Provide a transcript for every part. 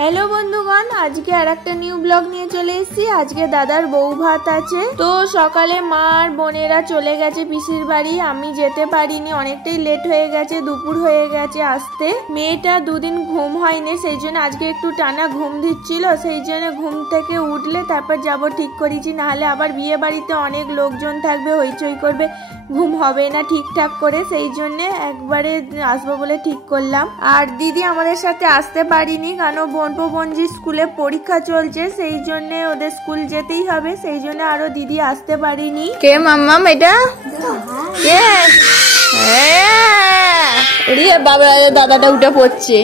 Hello बंधुगण आज के आरेकटा निउ ब्लग निये चले एसेछि। आज के दादार बऊ भात आछे तो सकाले मा आर बोनेरा चले गेছে पिसिर बाड़ी। आमी जेते पारिनी अनेकटाई लेट हये गेছে, दुपुर हये गेছে आसते। मेয়েটা দুদিন ঘুম হয়নি সেইজন্য আজকে একটু টানা ঘুম দিচ্ছিল, সেইজন্য ঘুম থেকে উঠলে তারপর যাব ঠিক করেছি, না হলে আবার বিয়ে বাড়িতে অনেক লোকজন থাকবে, হইচই করবে, ঘুম হবে না ঠিকঠাক করে, সেই জন্য একবারে আসবো বলে ঠিক করলাম। আর দিদি আমাদের সাথে আসতে পারিনি কারণ বনপো বনজি স্কুলে পরীক্ষা চলছে, সেই জন্য ওদের স্কুল যেতেই হবে, সেই জন্য আরো দিদি আসতে পারিনি। কে মাম্মাম এটা কে? বাবা দাদাটা উঠে পড়ছে,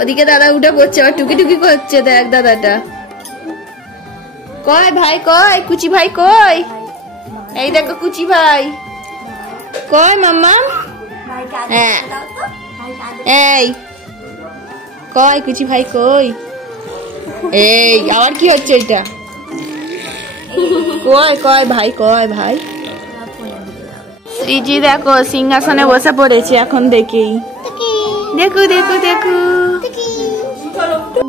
ওদিকে দাদা উঠে পড়ছে, আবার টুকি টুকি করছে, দেখ দাদাটা। কয় ভাই কয়, কুচি ভাই কয়? এই দেখো কুচি ভাই কয় মাম্মাম। হ্যাঁ এই কয় কুচি ভাই কই? এই আবার কি হচ্ছে এটা? কয় কয় ভাই কয় ভাই? শ্রীজি দেখো সিংহাসনে বসে পড়েছে এখন, দেখেই দেখো দেখো দেখো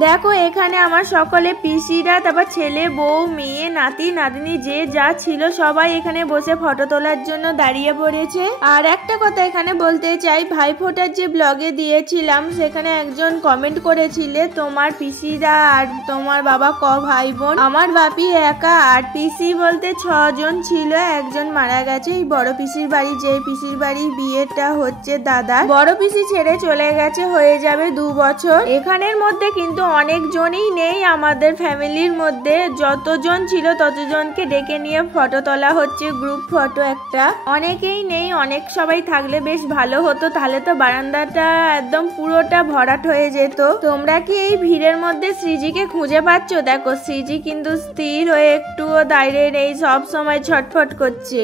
দেখো এখানে আমার সকলে পিসিরা, তারপর ছেলে বউ মেয়ে নাতি নাতনি যে যা ছিল সবাই এখানে বসে ফটো তোলার জন্য দাঁড়িয়ে পড়েছে। আর একটা কথা এখানে বলতে চাই, ভাইফোঁটার যে ব্লগে দিয়েছিলাম সেখানে একজন কমেন্ট করেছিলে তোমার পিসিরা আর তোমার বাবা ক ভাই বোন। আমার বাপি একা, আর পিসি বলতে 6 জন ছিল, একজন মারা গেছে। এই বড় পিসির বাড়ি, যে পিসির বাড়ি বিয়েটা হচ্ছে দাদা, বড় পিসি ছেড়ে চলে গেছে, হয়ে যাবে 2 বছর। এখানের মধ্যে কিন্তু অনেক জনই নেই, আমাদের ফ্যামিলির মধ্যে যতজন ছিল ততজনকে ডেকে নিয়ে ফটো তোলা হচ্ছে, গ্রুপ ফটো একটা। অনেকেই নেই, অনেক সবাই থাকলে বেশ ভালো হতো, তাহলে তো বারান্দাটা একদম পুরোটা ভরাট হয়ে যেত। তোমরা কি এই ভিড়ের মধ্যে শ্রীজিকে খুঁজে পাচ্ছ? দেখো শ্রীজি কিন্তু স্থির হয়ে একটুও দাঁড়িয়ে নেই, সব সময় ছটফট করছে।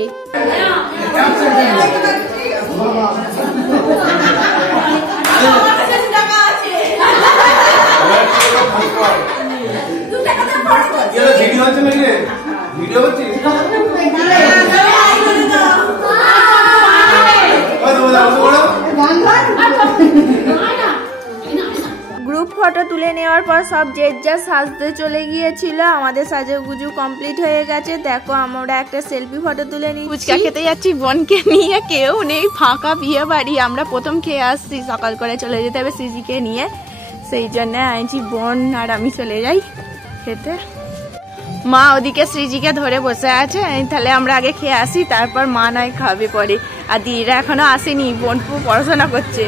গ্রুপ ফটো তুলে নেওয়ার পর সব যে যা সাজতে চলে গিয়েছিল, আমাদের সাজুগুজু কমপ্লিট হয়ে গেছে। দেখো আমরা একটা সেলফি ফটো তুলে নিই, ফুচকা খেতে যাচ্ছি বোনকে নিয়ে, কেউ নেই, ফাঁকা বিয়ে বাড়ি। আমরা প্রথম খেয়ে আসছি, সকাল করে চলে যেতে হবে সিজিকে নিয়ে, সেই জন্য আইছি বোন আর আমি চলে যাই খেতে। মা ওদিকে শ্রীজিকে ধরে বসে আছে, তাহলে আমরা আগে খেয়ে আসি, তারপর মা নাই খাবে পরে। আর দিদিরা এখনো আসেনি, বোনপু পড়াশোনা করছে।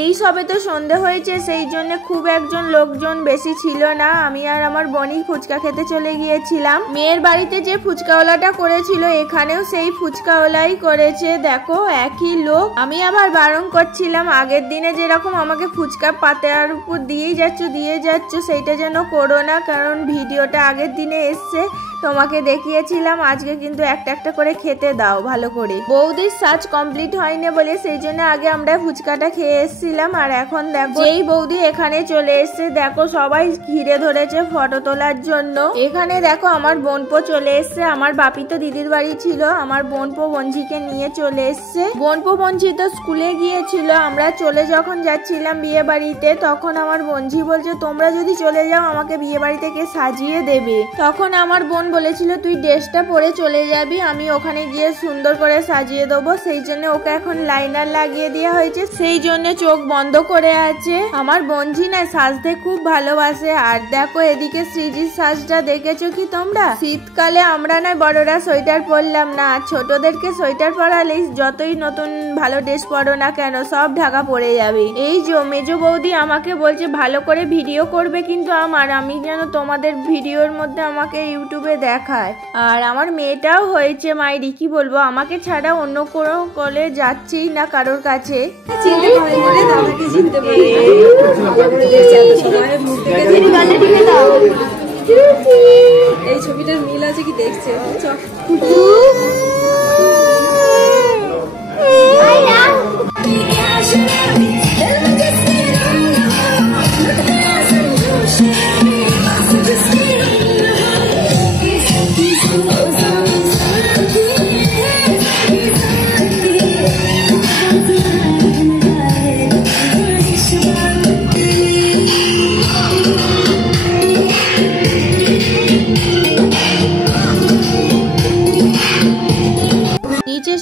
এই সবে তো সন্ধে হয়েছে, সেই জন্য খুব একজন লোকজন বেশি ছিল না। আমি আর আমার বোনই ফুচকা খেতে চলে গিয়েছিলাম। মেয়ের বাড়িতে যে ফুচকাওয়ালাটা করেছিল এখানেও সেই ফুচকাওয়ালাই করেছে, দেখো একই লোক। আমি আবার বারণ করছিলাম, আগের দিনে যেরকম আমাকে ফুচকা পাতার উপর দিয়ে যাচ্ছ সেইটা যেন করো না, কারণ ভিডিওটা আগের দিনে এসছে, তোমাকে দেখিয়েছিলাম। আজকে কিন্তু একটা একটা করে খেতে দাও ভালো করে। বৌদির সাজ কমপ্লিট হয়নি বলে সেই জন্য আগে আমরা ফুচকাটা খেয়ে এসেছিলাম। আর এখন দেখো এই বৌদি এখানে চলে এসছে, দেখো সবাই ঘিরে ধরেছে ফটো তোলার জন্য। এখানে দেখো আমার বোনপো চলে এসছে, আমার বাপি তো দিদির বাড়ি ছিল, আমার বোনপো বঞ্জিকে নিয়ে চলে এসছে। বোনপো বঞ্জি তো স্কুলে গিয়েছিল। আমরা চলে যখন যাচ্ছিলাম বিয়ে বাড়িতে, তখন আমার বঞ্জি বলছে তোমরা যদি চলে যাও আমাকে বিয়ে বাড়ি থেকে সাজিয়ে দেবে। তখন আমার বোন বলেছিল তুই ড্রেসটা পরে চলে যাবি, আমি ওখানে গিয়ে সুন্দর করে সাজিয়ে দেবো, সেই জন্য ওকে এখন লাইনার লাগিয়ে দেওয়া হয়েছে, সেই জন্য চোখ বন্ধ করে আছে। আমার বোনঝি না সাজতে খুব ভালোবাসে। আর দেখো এদিকে শ্রীজির সাজটা দেখেছো কি তোমরা? শীতকালে আমরা না বড়রা সোয়েটার পরলাম না, আর ছোটদেরকে সোয়েটার পরালে যতই নতুন ভালো ড্রেস পরো না কেন সব ঢাকা পড়ে যাবে। এই যে মেজো বৌদি আমাকে বলছে ভালো করে ভিডিও করবে, কিন্তু আমি যেন তোমাদের ভিডিওর মধ্যে আমাকে ইউটিউবে দেখায়। আর আমার মেয়েটাও হয়েছে মাইরি, কি বলবো, আমাকে ছাড়া অন্য কোনো কলে যাচ্ছেই না কারোর কাছে। এই ছবিটার মিল আছে কি দেখছে?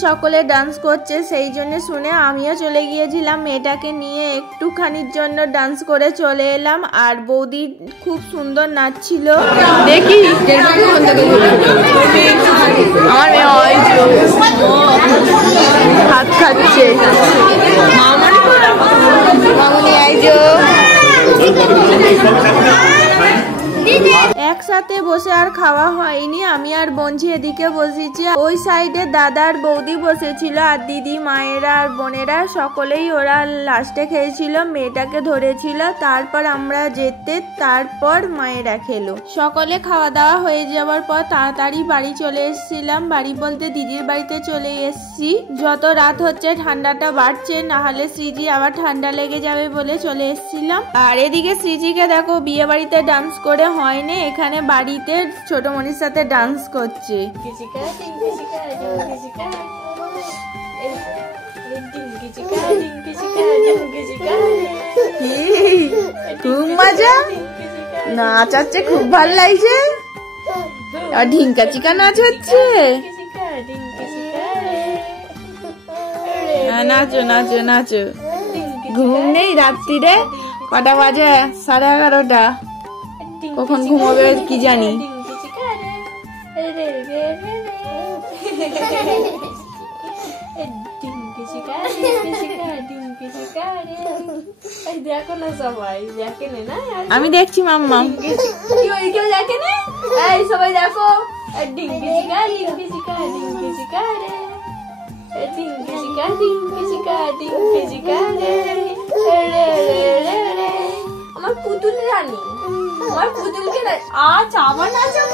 সকলে ডান্স করছে, সেই জন্য শুনে আমিও চলে গিয়েছিলাম মেয়েটাকে নিয়ে একটুখানির জন্য ডান্স করে চলে এলাম। আর বৌদি খুব সুন্দর নাচছিল। দেখি আমার মেয়ে ভাত খাচ্ছে। মামুনি আইজো একসাথে বসে আর খাওয়া হয়নি। আমি আর বঞ্জি এদিকে বসেছি, ওই সাইডে দাদার বৌদি বসেছিল আর দিদি মায়েরা আর বোনেরা সকলেই ওরা লাস্টে খেয়েছিল, মেয়েটাকে ধরেছিল। তারপর আমরা যেতে তারপর মায়েরা খেলো। সকলে খাওয়া দাওয়া হয়ে যাওয়ার পর তাড়াতাড়ি বাড়ি চলে এসেছিলাম। বাড়ি বলতে দিদির বাড়িতে চলে এসেছি। যত রাত হচ্ছে ঠান্ডাটা বাড়ছে, নাহলে শ্রীজি আবার ঠান্ডা লেগে যাবে বলে চলে এসেছিলাম। আর এদিকে শ্রীজিকে দেখো বিয়ে বাড়িতে ডান্স করে হয়নি, এখানে বাড়িতে ছোট মনির সাথে ডান্স করছে। খুব মজা নাচাচ্ছে, খুব ভাল লাগছে। আর ঢিঙ্কা চিকা নাচ হচ্ছে। নাচো নাচো নাচো। ঘুম নেই রাত্রিরে? কটা বাজে? 11:30। কখন ঘুমাবে কি জানি। আমি দেখছি মাম্মা। সবাই দেখো আমার পুতুল রানী, আমার পুতুলকে আবার নাচো।